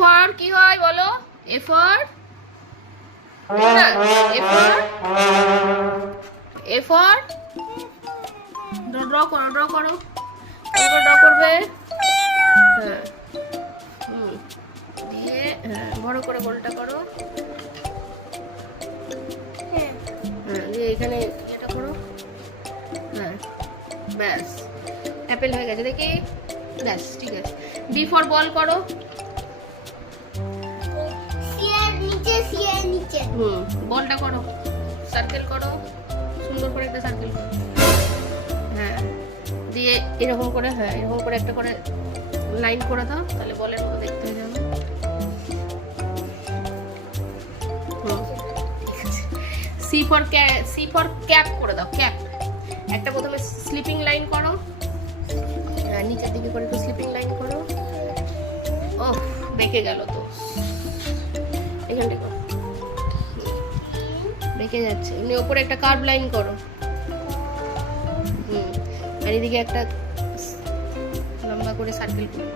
For কি হয় বলো? এ ফর না, এ ফর ড্র করো, ড্র করো, ড্র করবে। হ্যাঁ, দিয়ে হ্যাঁ বড় করে গোলটা করো। হ্যাঁ, দিয়ে এখানে এটা করো। হ্যাঁ, ব্যাস অ্যাপেল হয়ে গেছে দেখি। ব্যাস ঠিক আছে। বি ফর বল করো। বলটা করো, সার্কেল করো, সুন্দর করে একটা সার্কেল করো। হ্যাঁ, দিয়ে এরকম করে, হ্যাঁ এরকম করে একটা করে লাইন করে দাও, তাহলে বলের মতো দেখতে হয়ে যাবে। সি ফর ক্যাপ করে দাও, ক্যাপ। একটা প্রথমে স্লিপিং লাইন করো, হ্যাঁ নিচের দিকে করে একটু স্লিপিং লাইন করো। ও বেঁকে গেল তো, এখানটা করো, বেঁকে যাচ্ছে। এমনি ওপরে একটা কার্ভ লাইন করো। আর এদিকে একটা লম্বা করে সার্কেল করো।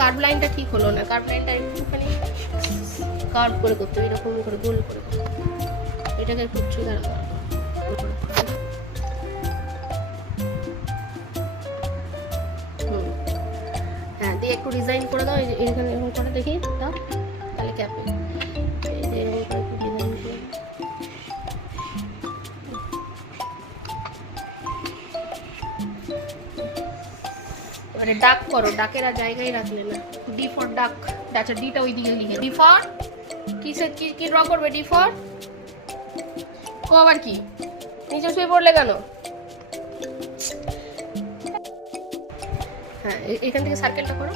কার্ভ লাইনটা ঠিক হলো না, কার্ভ লাইনটা একটুখানি কার্ভ করে করতে হবে, এরকম করে গোল করে করতে হবে। এটাকে একটু চুদার হ্যাঁ, দিয়ে একটু ডিজাইন করে দাও। এখানে এরকম করে দেখি দাও, তাহলে ক্যাপে এই যে এরকম করে একটু ডিজাইন করে। মানে ডাক করো, ডাকের আর জায়গায় রাখলে না। ডি ফর ডাক। আচ্ছা ডিটা ওই দিকে লিখে। ডি ফর কিসে কি ড্র করবে? ডি ফর ও আবার কি নিচে শুয়ে পড়লে কেন? হ্যাঁ, এখান থেকে সার্কেলটা করো।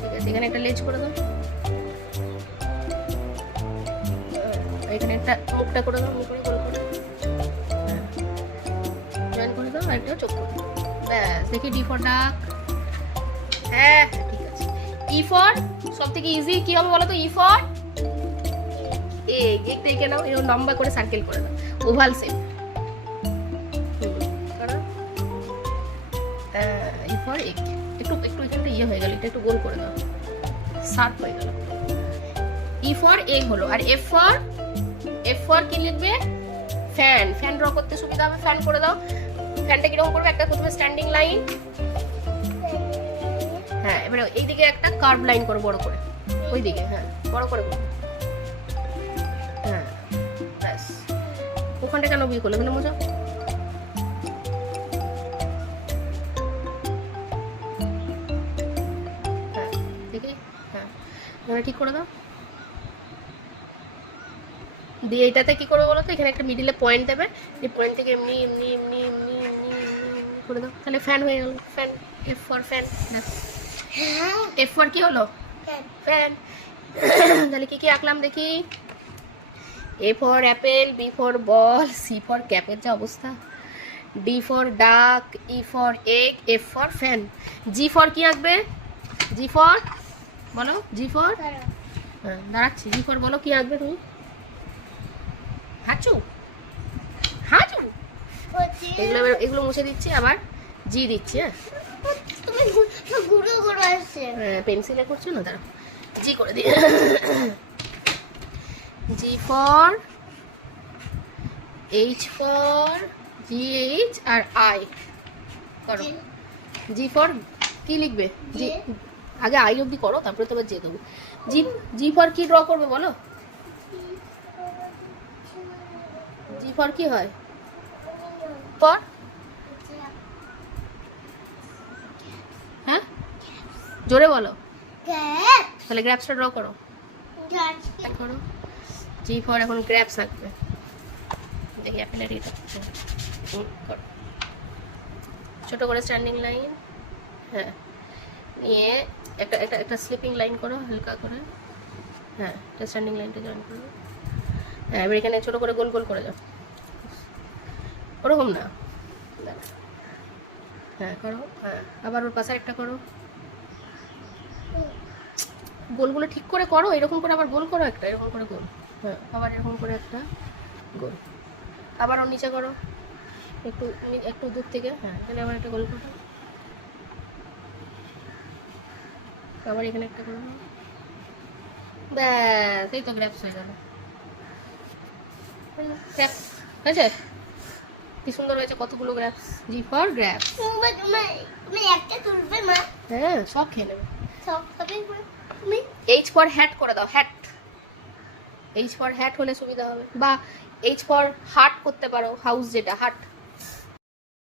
ঠিক আছে, এখানে একটা লেজ করে দাও, এখানে একটা মুখটা করে দাও, মুখ করে গোল করে জয়েন করে দাও, আর একটা চোখ করে দাও। ব্যাস দেখি ডি ফর ডাক। হ্যাঁ ঠিক আছে। ই ফর সব থেকে ইজি কি হবে বলো তো? ই ফর এগ। এগটা এঁকে নাও, এরকম লম্বা করে সার্কেল করে দাও, oval shape. E for egg. একটু একটু এখানটা ইয়ে হয়ে গেল, এটা একটু গোল করে দাও, শার্প হয়ে গেল। ই ফর এগ হলো। আর এফ ফর কি লিখবে? ফ্যান। ফ্যান ড্র করতে সুবিধা হবে, ফ্যান করে দাও। ফ্যানটা কিরকম করবে? একটা প্রথমে স্ট্যান্ডিং লাইন, হ্যাঁ এবারে এইদিকে একটা কার্ভ লাইন করো বড় করে, ওই দিকে হ্যাঁ বড় করে করো। হ্যাঁ ব্যাস। ওখানটা কেন বিয়ে করলো? এখানে মোজা। হ্যাঁ দেখি, হ্যাঁ এখানে ঠিক করে দাও। দিয়ে এটাতে কি করবে বলো তো? এখানে একটা মিডিলে পয়েন্ট দেবে, এই পয়েন্ট থেকে এমনি এমনি এমনি এমনি এমনি এমনি করে দাও, তাহলে ফ্যান হয়ে গেল। Fan. F for fan. F for কি হলো? ফ্যান। তাহলে কি কি আঁকলাম দেখি? A for apple, B for ball, C for ক্যাপের যা অবস্থা, D for duck, E for egg, F for fan. G for কি আঁকবে? জি ফর বলো। জি ফর, হ্যাঁ দাঁড়াচ্ছি। জি ফর বলো কি আঁকবে তুমি? হাঁচু, হাঁচু। এগুলো মুছে দিচ্ছি, আবার জি দিচ্ছি। হ্যাঁ তুমি গুঁড়ো গুঁড়ো আসছে। হ্যাঁ পেন্সিলে করছো না, দাঁড়াও জি করে দিই। G for H for G H আর আই করো। জি ফর কি লিখবে? জি আগে আই অবধি করো, তারপরে তোমার জে দেবো। জি জি ফর কি ড্র করবে বলো? জি ফর কি হয়? ফর হ্যাঁ জোরে বলো। তাহলে গ্র্যাপসটা ড্র করো, করো। জি ফর এখন গ্র্যাপস আঁকবে, দেখি অ্যাপেলের এটা করো। ছোট করে স্ট্যান্ডিং লাইন, হ্যাঁ নিয়ে একটা একটা একটা স্লিপিং লাইন করো হালকা করে। হ্যাঁ একটা স্ট্যান্ডিং লাইনটা জয়েন করো। হ্যাঁ এবার এখানে ছোটো করে গোল গোল করে যাও, ওরকম না, হ্যাঁ করো। হ্যাঁ আবার ওর পাশে একটা করো, গোলগুলো ঠিক করে করো, এরকম করে আবার গোল করো একটা, এরকম করে গোল। হ্যাঁ আবার এরকম করে একটা গোল। আবারও নিচে করো, একটু একটু দূর থেকে, হ্যাঁ এখানে আবার একটা গোল করো, আবার এখানে একটা করে দাও। ব্যাস, এই তো গ্র্যাপস হয়ে গেল। গ্র্যাপস হয়েছে, কি সুন্দর হয়েছে, কতগুলো গ্র্যাপস। G for গ্র্যাপস। তুমি একটা তুলবে মা, হ্যাঁ সব খেয়ে নেবে। সব খাবে মা তুমি। এইচ ফর হ্যাট করে দাও, হ্যাট। এইচ ফর হ্যাট হলে সুবিধা হবে, বা এইচ ফর হার্ট করতে পারো, হাউস যেটা হার্ট।